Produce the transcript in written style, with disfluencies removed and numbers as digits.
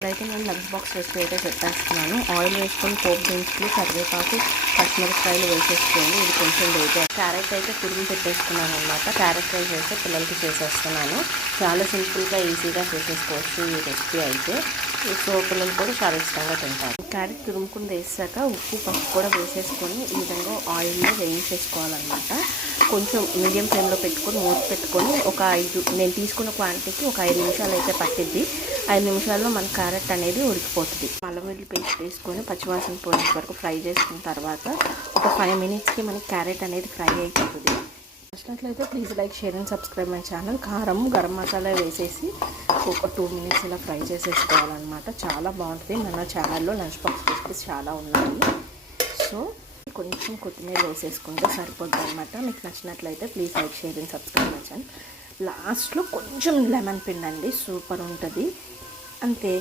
ఇప్పుడైతే నేను lunch box recipe అయితే పెట్టేస్తున్నాను. ఆయిల్ వేసుకొని పోపు దినుసులు, కరివేపాకు, పచ్చిమిరపకాయలు వేసేసుకోండి. ఇది కొంచెం వేగే క్యారెట్ అయితే తురిమి పెట్టేసుకున్నాను అనమాట. క్యారెట్ రైస్ అయితే పిల్లలకి చేసేస్తున్నాను. చాలా సింపుల్గా ఈజీగా చేసేసుకోవచ్చు ఈ రెసిపీ అయితే. సో పిల్లలు కూడా చాలా ఇష్టంగా తింటారు. క్యారెట్ తురుముకుని వేసాక ఉప్పు, పసుపు కూడా వేసేసుకొని ఈ విధంగా ఆయిల్లో వేయించేసుకోవాలన్నమాట. కొంచెం మీడియం ఫ్లేమ్లో పెట్టుకొని మూత పెట్టుకొని నేను తీసుకున్న క్వాంటిటీకి ఒక 5 నిమిషాలు అయితే పట్టిద్ది. 5 నిమిషాల్లో మన క్యారెట్ అనేది ఉడికిపోతుంది. అల్లం వెల్లుల్లి పేస్ట్ వేసుకొని పచ్చివాసన పోయేంత వరకు ఫ్రై చేసుకున్న తర్వాత ఒక 5 మినిట్స్కి మనకి క్యారెట్ అనేది ఫ్రై అయిపోతుంది. నచ్చినట్లయితే please like, share and subscribe my channel. కారం, గరం మసాలా వేసేసి ఒక 2 మినిట్స్ ఇలా ఫ్రై చేసేసుకోవాలన్నమాట. చాలా బాగుంటుంది. మన ఛానల్లో లంచ్ బాక్స్ రెసిపీస్ చాలా ఉన్నాయి. సో కొంచెం కొత్తిమీర వేసేసుకుంటే సరిపోద్ది అనమాట. మీకు నచ్చినట్లయితే please like, share and subscribe my channel. లాస్ట్లో కొంచెం లెమన్ పిండండి, సూపర్ ఉంటుంది. అంతే.